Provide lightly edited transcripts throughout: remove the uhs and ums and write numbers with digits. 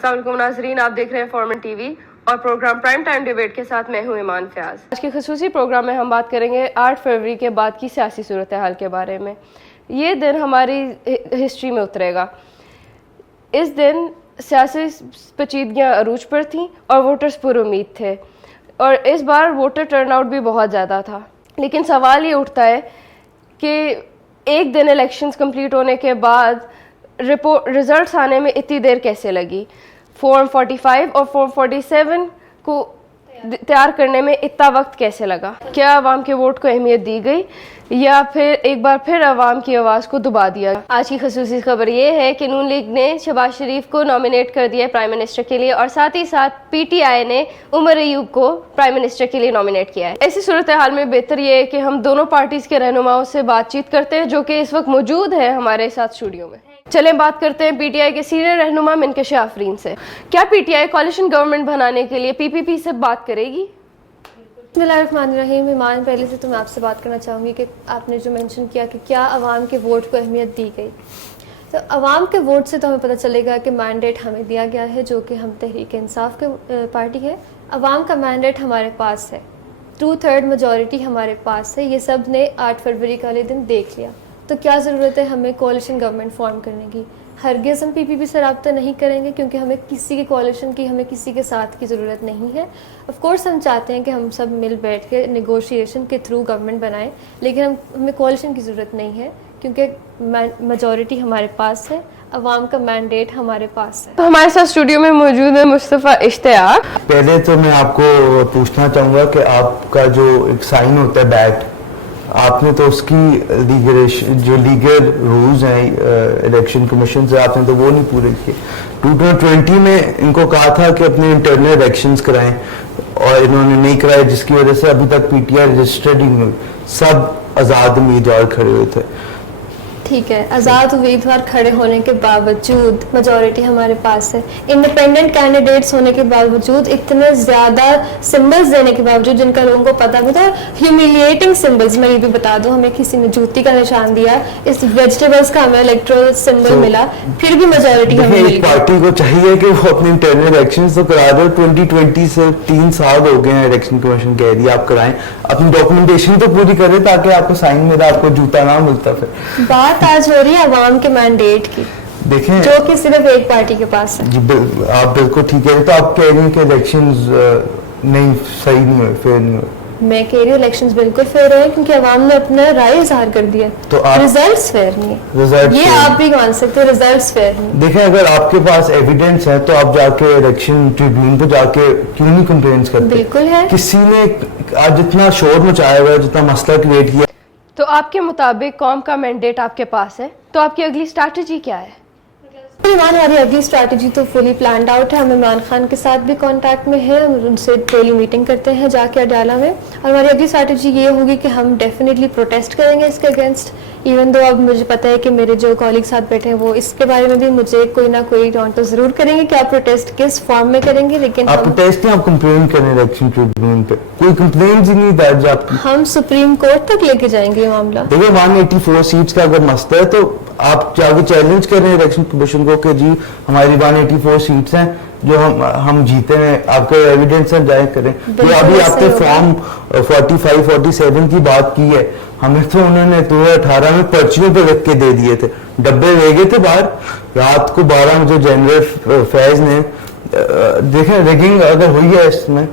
अस्सलाम वालेकुम नाज़रीन, आप देख रहे हैं फॉर्मन टीवी और प्रोग्राम प्राइम टाइम डिबेट के साथ मैं हूं ईमान फयाज। आज के खसूसी प्रोग्राम में हम बात करेंगे 8 फरवरी के बाद की सियासी सूरत हाल के बारे में। ये दिन हमारी हिस्ट्री में उतरेगा। इस दिन सियासी पेचीदगियाँ अरूज पर थीं और वोटर्स पुरुम्मीद थे और इस बार वोटर टर्नआउट भी बहुत ज़्यादा था। लेकिन सवाल ये उठता है कि एक दिन इलेक्शंस कंप्लीट होने के बाद रिजल्ट्स आने में इतनी देर कैसे लगी। फॉर्म 45 और फॉर्म 47 को तैयार करने में इतना वक्त कैसे लगा। क्या अवाम के वोट को अहमियत दी गई या फिर एक बार फिर अवाम की आवाज़ को दबा दिया। आज की खसूसी खबर ये है कि नून लीग ने शहबाज शरीफ को नॉमिनेट कर दिया प्राइम मिनिस्टर के लिए और साथ ही साथ PTI ने उमर अयूब को प्राइम मिनिस्टर के लिए नॉमिनेट किया है। ऐसी सूरत हाल में बेहतर ये है कि हम दोनों पार्टीज़ के रहनुमाओं से बातचीत करते हैं जो कि इस वक्त मौजूद है हमारे साथ स्टूडियो में। चलें बात करते हैं PTI के सीनियर रहनुमा मिनकश आफरीन से। क्या PTI कॉलिशन गवर्नमेंट बनाने के लिए PPP से बात करेगी? बिस्मिल्लाहिर्रहमानिर्रहीम। ईमान, पहले से तो मैं आपसे बात करना चाहूँगी कि आपने जो मेंशन किया कि क्या अवाम के वोट को अहमियत दी गई, तो अवाम के वोट से तो हमें पता चलेगा कि मैंडेट हमें दिया गया है जो कि हम तहरीक इंसाफ के पार्टी है। अवाम का मैंडेट हमारे पास है, 2/3 मेजॉरिटी हमारे पास है। ये सब ने 8 फरवरी वाले दिन देख लिया, तो क्या ज़रूरत है हमें कोalition गवर्नमेंट फॉर्म करने की। हरगिज़ हम PPP से रब्ता नहीं करेंगे क्योंकि हमें किसी के कोalition की, हमें किसी के साथ की ज़रूरत नहीं है। ऑफ कोर्स हम चाहते हैं कि हम सब मिल बैठ के नेगोशिएशन के थ्रू गवर्नमेंट बनाएं, लेकिन हमें कोalition की ज़रूरत नहीं है क्योंकि मेजॉरिटी हमारे पास है, अवाम का मैंडेट हमारे पास है। तो हमारे साथ स्टूडियो में मौजूद है मुस्तफ़ा इश्तियाक। पहले तो मैं आपको पूछना चाहूँगा कि आपका जो एक साइन होता है बैट, आपने तो उसकी लीगल रूल्स हैं इलेक्शन कमीशन से, आपने तो वो नहीं पूरे किए। 2020 में इनको कहा था कि अपने इंटरनल इलेक्शंस कराएं और इन्होंने नहीं कराए, जिसकी वजह से अभी तक PTI रजिस्टर्ड ही नहीं हुई। सब आज़ाद उम्मीदवार खड़े हुए थे। ठीक है, आज़ाद उम्मीदवार खड़े होने के बावजूद मेजॉरिटी हमारे पास है। इंडिपेंडेंट कैंडिडेट्स होने के बावजूद, इतने ज़्यादा सिंबल्स देने के बावजूद जिनका लोगों को पता नहीं था, ह्यूमिलिएटिंग सिंबल्स। मैं ये भी बता दूं, हमें किसी ने जूती का निशान दिया, इस वेजिटेबल्स का हमें इलेक्ट्रल सिंबल मिला, फिर भी मेजॉरिटी हमें मिली। पार्टी को चाहिए कि वो अपने इंटरनल इलेक्शंस तो करा दो। 2020 से 3 साल हो गए हैं, इलेक्शन कमीशन कह रही है आप कराएं, अपनी डॉक्यूमेंटेशन तो पूरी करें ताकि आपको साइन मिला, आपको जूता ना मिलता। फिर बात आज हो रही है अवाम के मैंडेट की, देखें जो कि सिर्फ एक पार्टी के पास है। जी आप बिल्कुल ठीक है। तो आप कह रही हैं कि इलेक्शंस नहीं सही नहीं हुए, फेयर नहीं हुए। मैं कह रही हूँ इलेक्शंस बिल्कुल फेयर हुए क्योंकि अवाम ने अपना राय इजहार कर दिया। तो रिजल्ट्स फेयर नहीं है, ये आप भी मान सकते हो, रिजल्ट्स फेयर नहीं। देखें, अगर आपके पास एविडेंस है तो आप जाके इलेक्शन ट्रिब्यूनल पे जाके क्यों नहीं कंप्लेंट्स करते? बिल्कुल है। किसी ने आज जितना शोर मचाया हुआ है, जितना मसला क्रिएट किया। तो आपके मुताबिक कौम का मैंडेट आपके पास है, तो आपकी अगली स्ट्रैटेजी क्या है? हमारी अगली स्ट्रैटेजी तो फुली प्लान्ड आउट है। हम इमरान खान के साथ भी कांटेक्ट में हैं, उनसे डेली मीटिंग करते हैं जाके अडाला में, और हमारी अगली स्ट्रैटेजी ये होगी कि हम डेफिनेटली प्रोटेस्ट करेंगे इसके अगेंस्ट। इवन दो अब मुझे पता है कि मेरे जो कॉलीग साथ बैठे हैं वो इसके बारे में भी मुझे कोई ना कोई टॉन्ट तो जरूर करेंगे कि आप प्रोटेस्ट किस फॉर्म में करेंगे, लेकिन आप प्रोटेस्ट नहीं, आप कंप्लेन करें इलेक्शन ट्रिब्यूनल पे। कोई कंप्लेन ही नहीं दर्ज आपकी। हम सुप्रीम कोर्ट तक लेके जाएंगे ये मामला। देखिए 184 सीट्स का अगर मसला है तो आप जाके चैलेंज करें इलेक्शन कमीशन को कि जी हमारी 184 सीट्स हैं जो हम जीते हैं, आपके एविडेंस है, जाए करें। ये अभी आपने फॉर्म 45 47 की बात की है, हमें तो उन्होंने 2018 में पर्चियों पे रख के दे दिए थे, डब्बे ले गए थे बाहर। रात को 12 बजे जनरल फैज ने देखें रिगिंग अगर हुई है इसमें,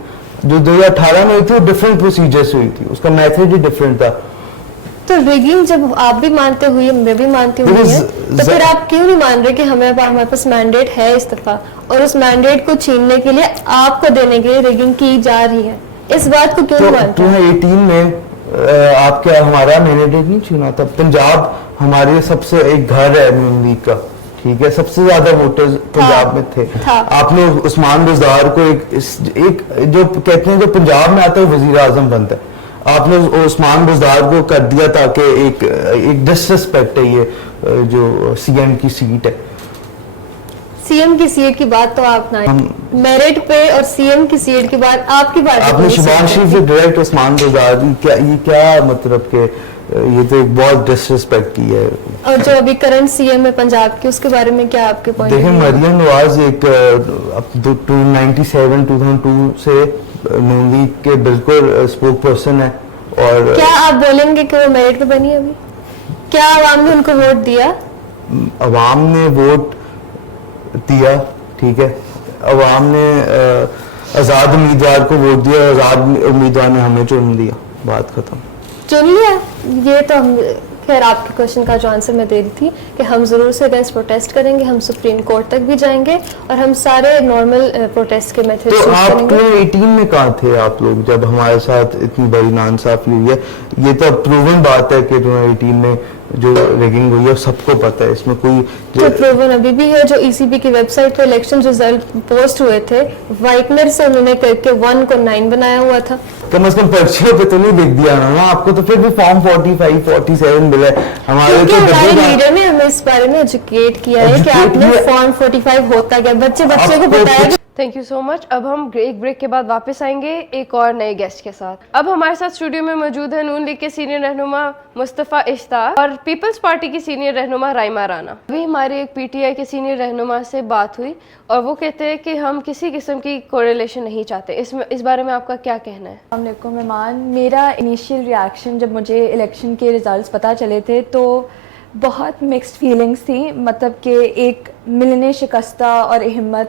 जो 2018 में हुई थी वो डिफरेंट प्रोसीजर से हुई थी, उसका मेथड ही डिफरेंट था। तो रिगिंग जब आप भी मानते हुए, मैं भी मानती हूँ, तो फिर आप क्यों नहीं मान रहे कि हमारे पास मैंडेट है इस दफा, और उस मैंडेट को छीनने के लिए आपको देने के लिए रिगिंग की जा रही है? इस बात को क्यों नहीं मानते? 2018 में आपके हमारा मैंडेट नहीं छीना था। पंजाब हमारे सबसे एक घर है नून लीग का, ठीक है, सबसे ज्यादा वोटर्स पंजाब में थे। आपने उस्मान बुज़दार को एक जो कहते हैं जो पंजाब में आता है वजीर आजम बनता है, आपने उस्मान बुज़दार को कर दिया ताकि एक डिसरिस्पेक्ट है ये जो CM की सीट है। سی ایم کی سیٹ کی بات تو آپ نہ میرٹ پہ اور سی ایم کی سیٹ کی بات آپ کی بات آپ نے شباز شریف سے ڈائریکٹ عثمان رضا دی، یہ کیا مطلب کہ یہ تو ایک بہت ڈس رسپیکٹ کی ہے. اور جو ابھی کرنٹ سی ایم ہے پنجاب کی، اس کے بارے میں کیا آپ کے پوائنٹ؟ دیکھیں مریم نواز ایک 1997-2002 سے نون لیگ کے بالکل اسپوک پرسن ہے. اور کیا آپ بولیں گے کہ وہ میرٹ پہ بنی ابھی؟ کیا عوام نے ان کو ووٹ دیا؟ عوام نے ووٹ دیا، ٹھیک ہے، عوام نے آزاد امیدوار کو ووٹ دیا، آزاد امیدوار نے ہمیں چن لیا، بات ختم. چن لیا؟ یہ تو ہم خیر آپ کے کوشچن کا جو آنسر میں دے رہی تھی کہ ہم ضرور سے اگینسٹ پروٹیسٹ کریں گے، ہم سپریم کورٹ تک بھی جائیں گے اور ہم سارے نارمل پروٹیسٹ کے میتھڈ تو یوز آپ کریں گے. 2018 میں کہاں تھے آپ لوگ جب ہمارے ساتھ اتنی بڑی ناانصافی ہوئی ہے؟ یہ تو پروون بات ہے کہ 2018 میں جو ریگنگ ہوئی ہے سب کو پتہ ہے، اس میں کوئی جو پروون ابھی بھی ہے. جو ای سی بی کی ویب سائٹ پہ الیکشن ریزلٹ پوسٹ ہوئے تھے، وائٹنر سے انہوں نے کر کے 1 کو 9 بنایا ہوا تھا. کم از کم پرچیوں پہ تو نہیں لکھ دیا نا آپ کو، تو پھر بھی فارم 45-47 ملا ہے ہمارے تو. ہمارے لیڈر نے ہمیں اس بارے میں ایجوکیٹ کیا ہے کہ آپ نے فارم 45 ہوتا کیا، بچے کو بتایا. تھینک یو سو مچ. اب ہم ایک بریک کے بعد واپس آئیں گے ایک اور نئے گیسٹ کے ساتھ. اب ہمارے ساتھ اسٹوڈیو میں موجود ہے نون لیگ کے سینئر رہنما مصطفیٰ اشتاق اور پیپلز پارٹی کی سینئر رہنما رائمہ رانا. ابھی ہماری ایک پی ٹی آئی کے سینئر رہنما سے بات ہوئی اور وہ کہتے ہیں کہ ہم کسی قسم کی کوریلیشن نہیں چاہتے. اس بارے میں آپ کا کیا کہنا ہے؟ السلام علیکم ایمان. میرا انیشیل ریاکشن جب مجھے الیکشن کے ریزلٹس پتہ چلے تھے تو بہت مکسڈ فیلنگس تھیں، مطلب کہ ایک ملنے شکستہ اور ہمت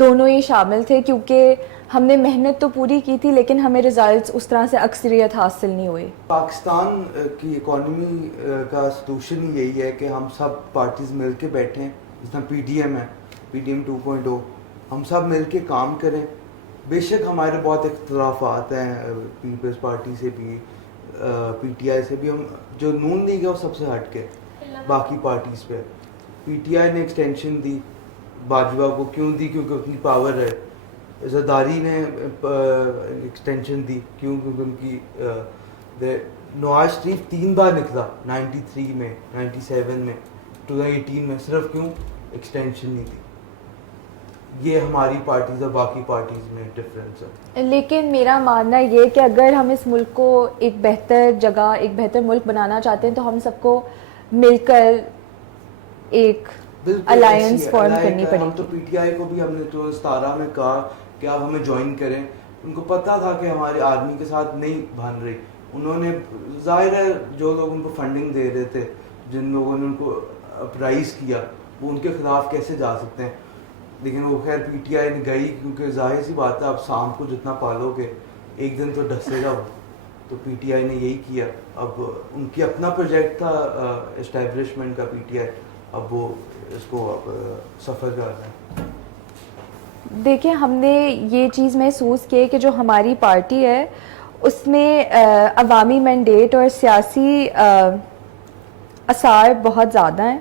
دونوں ہی شامل تھے، کیونکہ ہم نے محنت تو پوری کی تھی لیکن ہمیں ریزلٹس اس طرح سے اکثریت حاصل نہیں ہوئی. پاکستان کی اکانومی کا سلوشن ہی یہی ہے کہ ہم سب پارٹیز مل کے بیٹھیں، جس طرح پی ڈی ایم ہے، پی ڈی ایم 2.0، ہم سب مل کے کام کریں. بے شک ہمارے بہت اختلافات ہیں پیپلز پارٹی سے بھی، پی ٹی آئی سے بھی. ہم جو نون لیگ ہے وہ سب سے ہٹ کے باقی پارٹیز پہ، پی ٹی آئی نے ایکسٹینشن دی باجوہ کو، کیوں دی؟ کیونکہ اتنی پاور ہے. زرداری نے ایکسٹینشن دی، کیوں؟ کیونکہ ان کی نواز شریف 3 بار نکلا، 93 میں، 97 میں، 2018 میں، صرف کیوں؟ ایکسٹینشن نہیں دی. یہ ہماری پارٹیز اور باقی پارٹیز میں ڈفرینس ہے. لیکن میرا ماننا یہ کہ اگر ہم اس ملک کو ایک بہتر جگہ، ایک بہتر ملک بنانا چاہتے ہیں تو ہم سب کو مل کر ایک الائنس فارم کرنی پڑے. ہم تو پی ٹی آئی کو بھی ہم نے 2017 میں کہا کہ آپ ہمیں جوائن کریں. ان کو پتہ تھا کہ ہماری آرمی کے ساتھ نہیں بن رہی. انہوں نے ظاہر ہے جو لوگ ان کو فنڈنگ دے رہے تھے، جن لوگوں نے ان کو اپرائز کیا، وہ ان کے خلاف کیسے جا سکتے ہیں؟ لیکن وہ خیر پی ٹی آئی نے گئی، کیونکہ ظاہر سی بات ہے آپ سانپ کو جتنا پالو گے ایک دن تو ڈسے گا وہ. تو پی ٹی آئی نے یہی کیا. اب ان کی اپنا پروجیکٹ تھا اسٹیبلشمنٹ کا پی ٹی آئی، اب وہ اس کو اب سفر کر رہے ہیں. دیکھیں ہم نے یہ چیز محسوس کی کہ جو ہماری پارٹی ہے اس میں عوامی مینڈیٹ اور سیاسی اثار بہت زیادہ ہیں،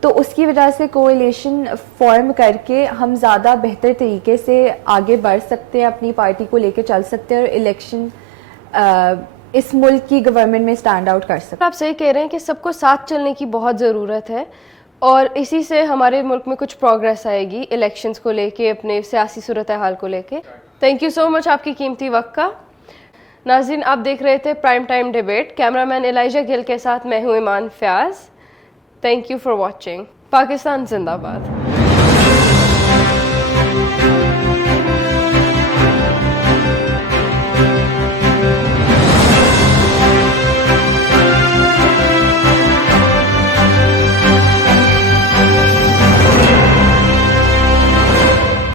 تو اس کی وجہ سے کولیشن فارم کر کے ہم زیادہ بہتر طریقے سے آگے بڑھ سکتے ہیں، اپنی پارٹی کو لے کے چل سکتے ہیں اور الیکشن اس ملک کی گورنمنٹ میں اسٹینڈ آؤٹ کر سکتے ہیں. آپ صحیح کہہ رہے ہیں کہ سب کو ساتھ چلنے کی بہت ضرورت ہے اور اسی سے ہمارے ملک میں کچھ پروگریس آئے گی الیکشنز کو لے کے، اپنے سیاسی صورتحال کو لے کے. تھینک یو سو مچ آپ کی قیمتی وقت کا. ناظرین آپ دیکھ رہے تھے prime time debate. Cameraman Alaija Gul کے ساتھ میں ہوں Iman Fayyaz. Thank you for watching. Pakistan زندہ باد.